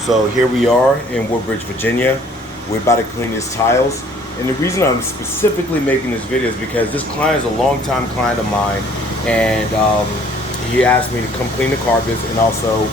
So here we are in Woodbridge, Virginia. We're about to clean his tiles. And the reason I'm specifically making this video is because this client is a longtime client of mine, and he asked me to come clean the carpets and also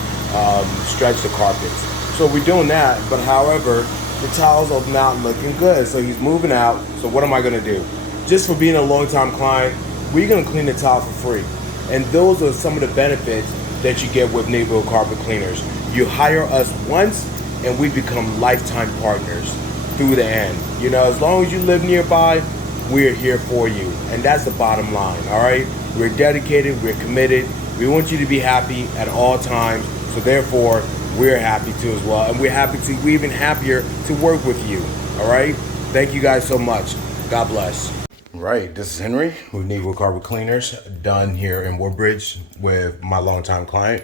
stretch the carpets. So we're doing that, but however, the tiles are not looking good. So he's moving out. So what am I gonna do? Just for being a longtime client, we're gonna clean the tile for free. And those are some of the benefits that you get with neighborhood carpet cleaners. You hire us once and we become lifetime partners through the end. You know, as long as you live nearby, we're here for you. And that's the bottom line, all right? We're dedicated, we're committed. We want you to be happy at all times. So therefore, we're happy too as well. And we're even happier to work with you, all right? Thank you guys so much. God bless. Right, this is Henry with Neighborhood Carpet Cleaners, done here in Woodbridge with my longtime client.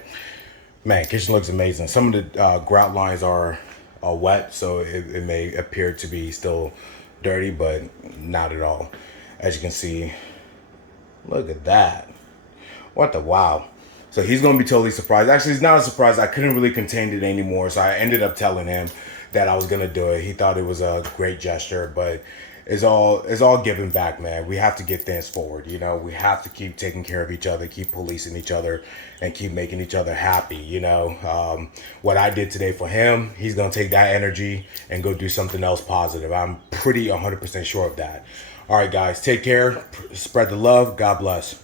Man, kitchen looks amazing. Some of the grout lines are wet, so it may appear to be still dirty, but not at all. As you can see, look at that. What the wow. So he's going to be totally surprised. Actually, it's not a surprise. I couldn't really contain it anymore, so I ended up telling him that I was going to do it. He thought it was a great gesture, but it's all giving back, man. We have to get things forward, you know. We have to keep taking care of each other, keep policing each other, and keep making each other happy, you know. What I did today for him, he's going to take that energy and go do something else positive. I'm pretty 100% sure of that. All right, guys, take care. Spread the love. God bless.